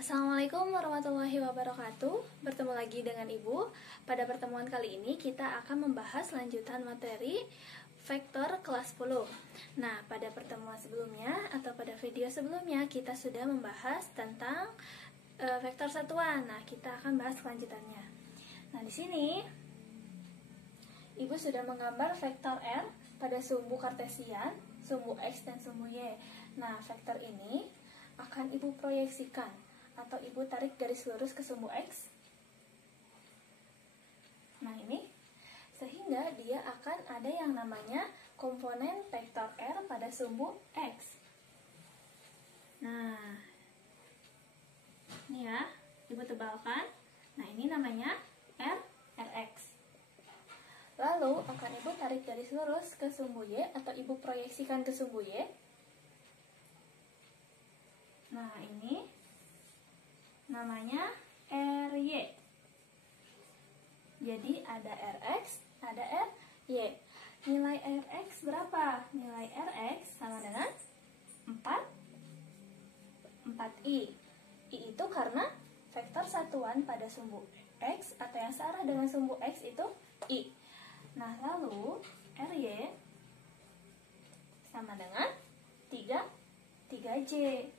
Assalamualaikum warahmatullahi wabarakatuh. Bertemu lagi dengan Ibu. Pada pertemuan kali ini kita akan membahas lanjutan materi vektor kelas 10. Nah, pada pertemuan sebelumnya atau pada video sebelumnya kita sudah membahas tentang vektor satuan. Nah, kita akan bahas kelanjutannya. Nah, di sini Ibu sudah menggambar vektor R pada sumbu kartesian, sumbu X dan sumbu Y. Nah, vektor ini akan Ibu proyeksikan atau Ibu tarik garis lurus ke sumbu X. Nah, ini sehingga dia akan ada yang namanya komponen vektor R pada sumbu X. Nah, ini ya, Ibu tebalkan. Nah, ini namanya Rx. Lalu akan Ibu tarik garis lurus ke sumbu Y atau Ibu proyeksikan ke sumbu Y. Nah, ini namanya Ry. Jadi ada Rx, ada Ry. Nilai Rx berapa? Nilai Rx sama dengan 4I. I itu karena vektor satuan pada sumbu X atau yang searah dengan sumbu X itu I. Nah, lalu Ry sama dengan 3J.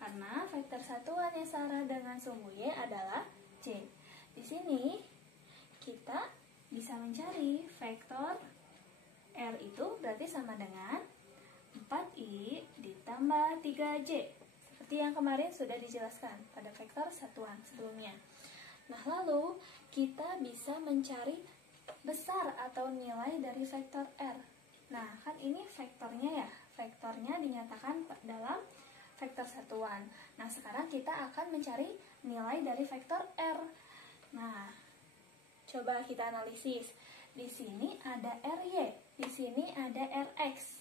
Karena vektor satuan yang searah dengan sumbu Y adalah J. Di sini kita bisa mencari vektor R itu berarti sama dengan 4I ditambah 3J. Seperti yang kemarin sudah dijelaskan pada vektor satuan sebelumnya. Nah, lalu kita bisa mencari besar atau nilai dari vektor R. Nah, kan ini vektornya ya. Vektornya dinyatakan dalam vektor satuan. Nah, sekarang kita akan mencari nilai dari vektor R. Nah, coba kita analisis. Di sini ada Ry, di sini ada Rx.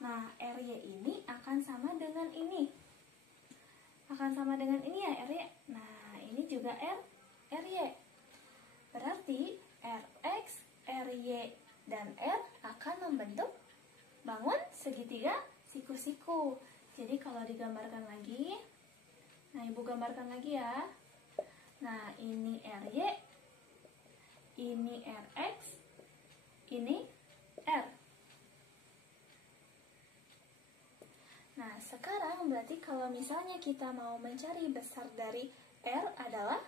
Nah, Ry ini akan sama dengan ini. Akan sama dengan ini ya, Ry. Nah, ini juga Ry. Berarti Rx, Ry, dan R akan membentuk bangun segitiga siku-siku. Jadi kalau digambarkan lagi, nah Ibu gambarkan lagi ya. Nah, ini Ry, ini Rx, ini R. Nah, sekarang berarti kalau misalnya kita mau mencari besar dari R adalah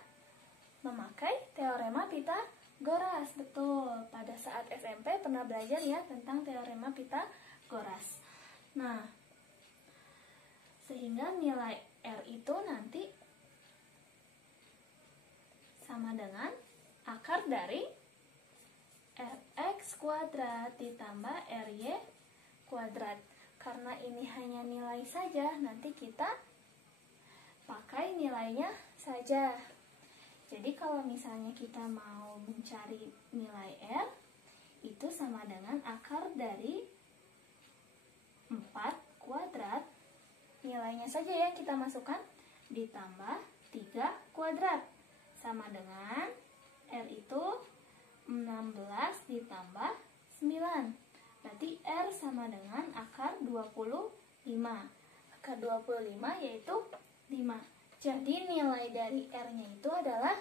memakai teorema Pythagoras. Betul, pada saat SMP pernah belajar ya tentang teorema Pythagoras. Nah, sehingga nilai R itu nanti sama dengan akar dari Rx kuadrat ditambah Ry kuadrat. Karena ini hanya nilai saja, nanti kita pakai nilainya saja. Jadi kalau misalnya kita mau mencari nilai R, itu sama dengan akar dari 4 kuadrat. Nilainya saja yang kita masukkan ditambah 3 kuadrat sama dengan R itu 16 ditambah 9. Berarti R sama dengan akar 25. Akar 25 yaitu 5. Jadi nilai dari R-nya itu adalah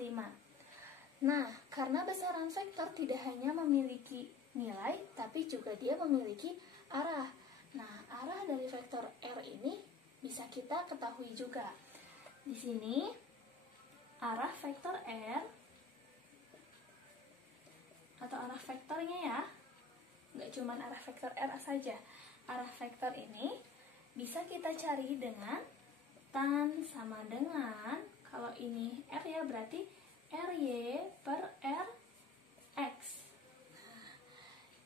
5. Nah, karena besaran vektor tidak hanya memiliki nilai, tapi juga dia memiliki arah. Nah, arah dari vektor R ini bisa kita ketahui juga. Di sini, arah vektor R, atau arah vektornya ya, nggak cuma arah vektor R saja. Arah vektor ini bisa kita cari dengan tan sama dengan, kalau ini R ya, berarti Ry per Rx.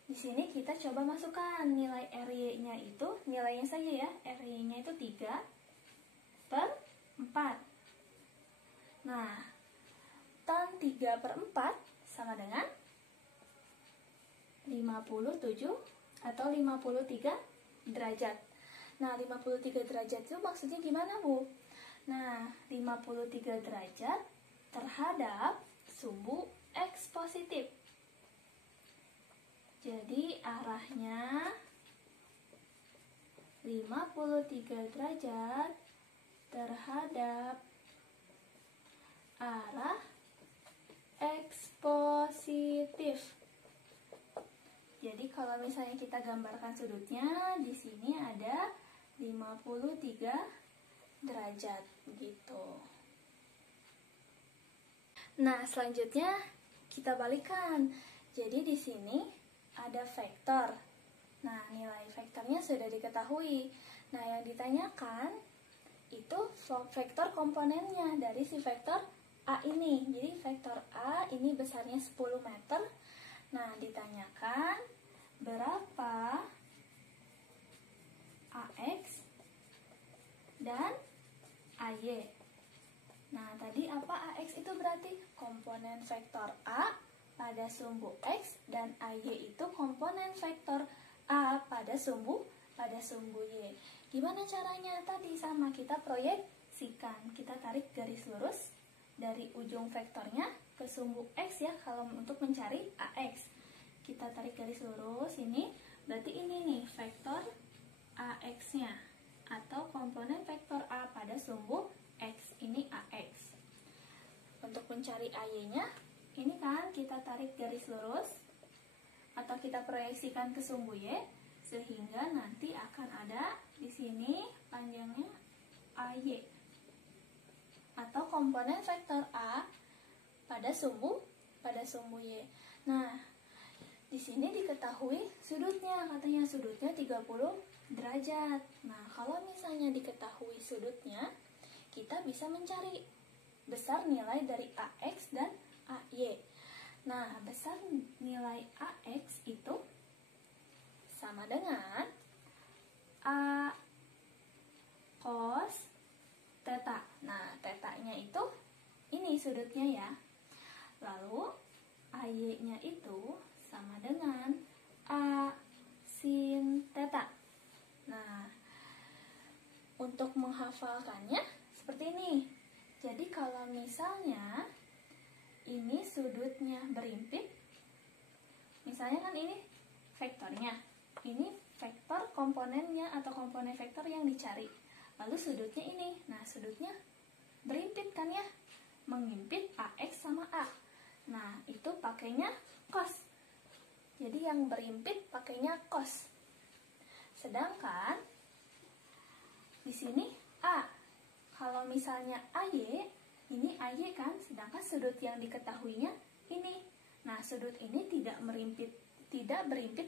Di sini kita coba masukkan nilai Ry-nya itu, nilainya saja ya, Ry-nya itu 3 per 4. Nah, tan 3 per 4 sama dengan 57 atau 53 derajat. Nah, 53 derajat itu maksudnya gimana, Bu? Nah, 53 derajat terhadap sumbu X positif. Jadi arahnya 53 derajat terhadap arah X positif. Jadi kalau misalnya kita gambarkan sudutnya, di sini ada 53 derajat gitu. Nah, selanjutnya kita balikan. Jadi di sini ada vektor. Nah, nilai vektornya sudah diketahui. Nah, yang ditanyakan itu vektor komponennya dari si vektor A ini. Jadi vektor A ini besarnya 10 meter. Nah, ditanyakan berapa AX dan AY. Nah, tadi apa AX itu berarti komponen vektor A pada sumbu X dan AY itu komponen vektor A pada sumbu Y. Gimana caranya? Tadi sama kita proyeksikan. Kita tarik garis lurus dari ujung vektornya ke sumbu X ya, kalau untuk mencari AX. Kita tarik garis lurus ini, berarti ini nih vektor AX-nya atau komponen vektor A pada sumbu X, ini AX. Untuk mencari AY-nya, ini kan kita tarik garis lurus atau kita proyeksikan ke sumbu Y, sehingga nanti akan ada di sini panjangnya AY atau komponen vektor A pada sumbu Y. Nah, di sini diketahui sudutnya, katanya sudutnya 30 derajat. Nah, kalau misalnya diketahui sudutnya, kita bisa mencari besar nilai dari AX dan AY. Nah, besar nilai AX itu sama dengan A cos theta. Nah, theta-nya itu ini sudutnya ya. Lalu AY-nya itu sama dengan A sin theta. Nah, untuk menghafalkannya seperti ini. Jadi kalau misalnya ini sudutnya berimpit, misalnya kan ini vektornya, ini vektor komponennya atau komponen vektor yang dicari. Lalu sudutnya ini, nah sudutnya berimpit kan ya, mengimpit AX sama A. Nah, itu pakainya cos. Jadi yang berimpit pakainya cos. Sedangkan di sini A. Kalau misalnya AY, ini AY kan, sedangkan sudut yang diketahuinya ini. Nah, sudut ini tidak berimpit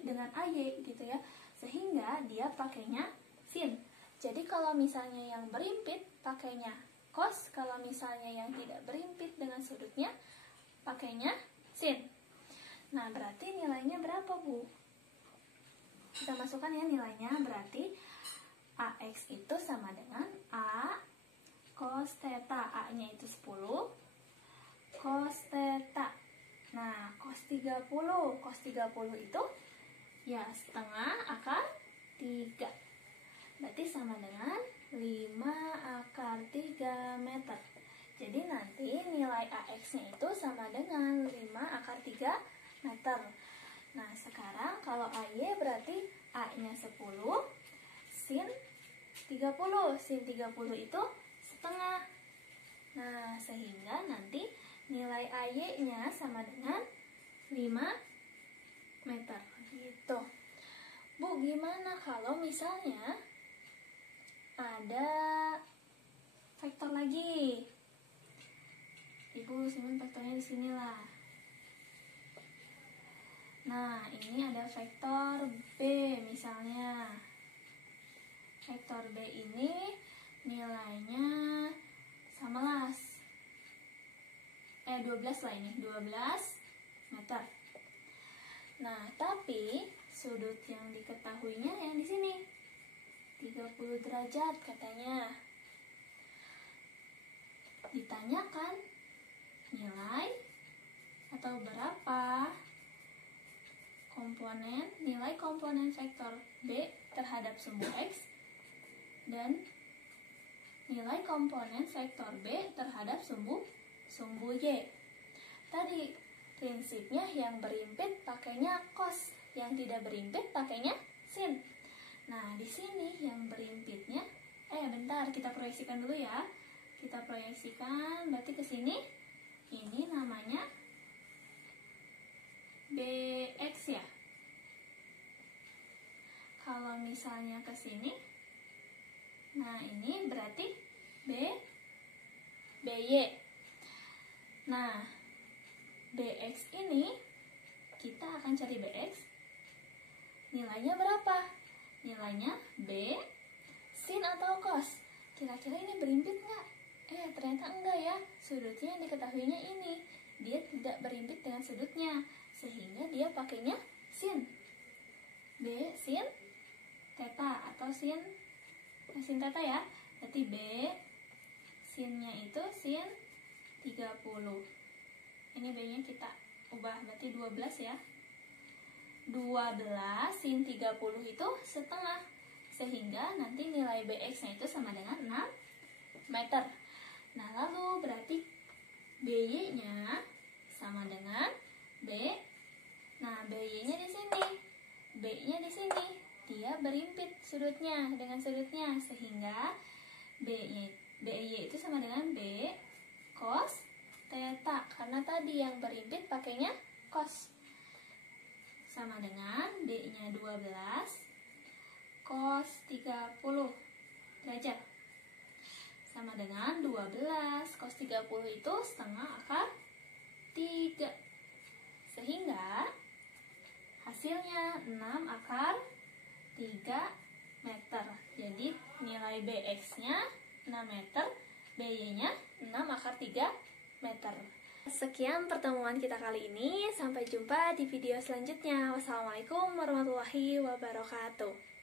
dengan AY gitu ya. Sehingga dia pakainya sin. Jadi kalau misalnya yang berimpit pakainya cos, kalau misalnya yang tidak berimpit dengan sudutnya pakainya sin. Nah, berarti nilainya berapa, Bu? Kita masukkan ya nilainya, berarti AX itu sama dengan A cos theta. A-nya itu 10 cos theta. Nah, cos 30. Cos 30 itu ya setengah akar 3. Berarti sama dengan 5 akar 3 meter. Jadi nanti nilai AX-nya itu sama dengan 5 akar 3 meter. Nah, sekarang kalau AY berarti A-nya 10 sin 30. Sin 30 itu setengah. Nah, sehingga nanti nilai AY-nya sama dengan 5 meter gitu. Bu, gimana kalau misalnya ada vektor lagi? Ibu simpan vektornya di sinilah. Nah, ini ada vektor B misalnya. Vektor B ini nilainya samalah 12 lah ini, 12 meter. Nah, tapi sudut yang diketahuinya yang di sini 30 derajat katanya. Ditanyakan nilai atau berapa nilai komponen vektor B terhadap sumbu X dan nilai komponen vektor B terhadap sumbu Y. Tadi prinsipnya yang berimpit pakainya cos, yang tidak berimpit pakainya sin. Nah, di sini yang berimpitnya Bentar, kita proyeksikan dulu ya. Kita proyeksikan, berarti ke sini. Ini namanya BX ya. Kalau misalnya ke sini, nah ini berarti BY. Nah, BX ini kita akan cari BX. Nilainya berapa? Nilainya B sin atau cos. Kira-kira ini berimpit nggak? Ternyata enggak ya. Sudutnya yang diketahuinya ini. Dia tidak berimpit dengan sudutnya, sehingga dia pakainya sin. B sin theta atau sin theta ya. Berarti B sinnya itu sin 30. Ini B-nya kita ubah, berarti 12 ya. 12 sin 30 itu setengah. Sehingga nanti nilai BX-nya itu sama dengan 6 meter. Nah, lalu berarti BY-nya sama dengan B. Nah, BY-nya di sini. B-nya di sini. Dia berimpit sudutnya dengan sudutnya, sehingga BY itu sama dengan B cos theta, karena tadi yang berimpit pakainya cos. Sama dengan B-nya 12 cos 30 derajat. Sama dengan 12 cos 30 itu setengah akar 3. Sehingga hasilnya 6 akar 3 meter. Jadi nilai BX-nya 6 meter, BY-nya 6 akar 3 meter. Sekian pertemuan kita kali ini. Sampai jumpa di video selanjutnya. Wassalamualaikum warahmatullahi wabarakatuh.